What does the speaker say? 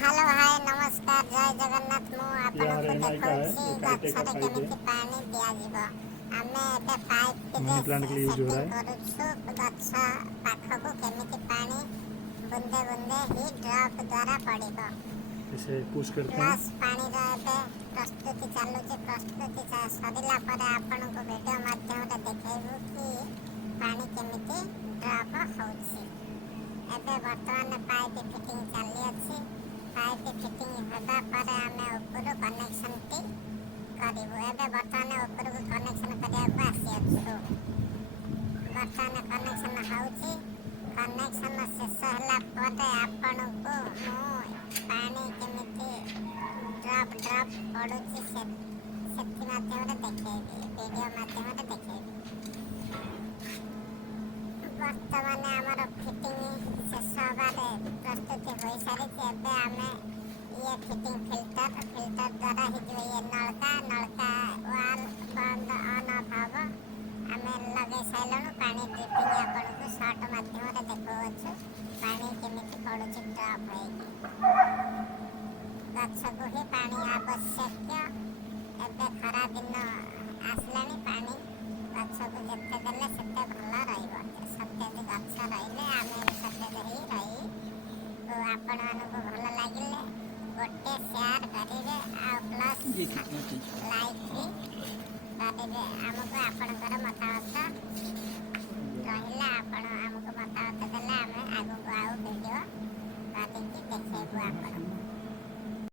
Hello hi नमस्कार जय जगन्नाथ मु यहाँ आपनको रहना का है देखौछि ये काइटे का गछरे साइड है। केमिति पानी दियाजिब आमे एबे पाइप रे मनी प्लांट के लिए यूज हो रहा सेटिंग है। करूछु गछ पाखको केमिति पानी बुंदे बुंदे ही ड्रॉप द्वारा पड़िबो इसे पुश करते हैं। प्लस पानी रो एबे प्रस्तुति चालुछि प्रस्तुति सरिला परे आपनको वीडियो माध्यम रे देखैबु कि पानी केमिति ड्रॉप होछि। एबे वर्तमान पाइप फिटिंग चली अछि। पाइप फिटिंग हेबा परे आमे ऊपर कनेक्शन टी करिबु। एबे वर्तमान ऊपर को कनेक्शन करिया को आसी अछि। वर्तमान कनेक्शन होउछि। कनेक्शन शेष होला परे आपनको मु पानी केमिति ड्रॉप पडुछि सेति माध्यम रे देखैबि वीडियो माध्यम रे देखैबि। वर्तमान आमर फिटिंग शेष होबारे प्रस्तुति हो सारी। एबे आमे ये फिटिंग फिल्टर द्वारा ही जो ये नलका वाल बंद ऑन ऑफ हब आमे लगे साइलनु पानी ड्रिपिंग आपनको शॉर्ट माध्यम रे देखौछु पानी केमिति पडुछि ड्रॉप होइकी गछको ही पानी आवश्यक। एबे खरा दिन आसलानी पानी गछको जेते देले सेते भल रहइबो। सतेज गछ रहिले आमे भी सतेज ही रही। तो आपण मानको भल लागिले गोटे शेयर करिवे आ प्लस लाइक भी करिवे। हमको आपणकर मतामत रहिला आपण हमको मतामत देले आमे आगु आउ वीडियो करिकी देखैबु आपन।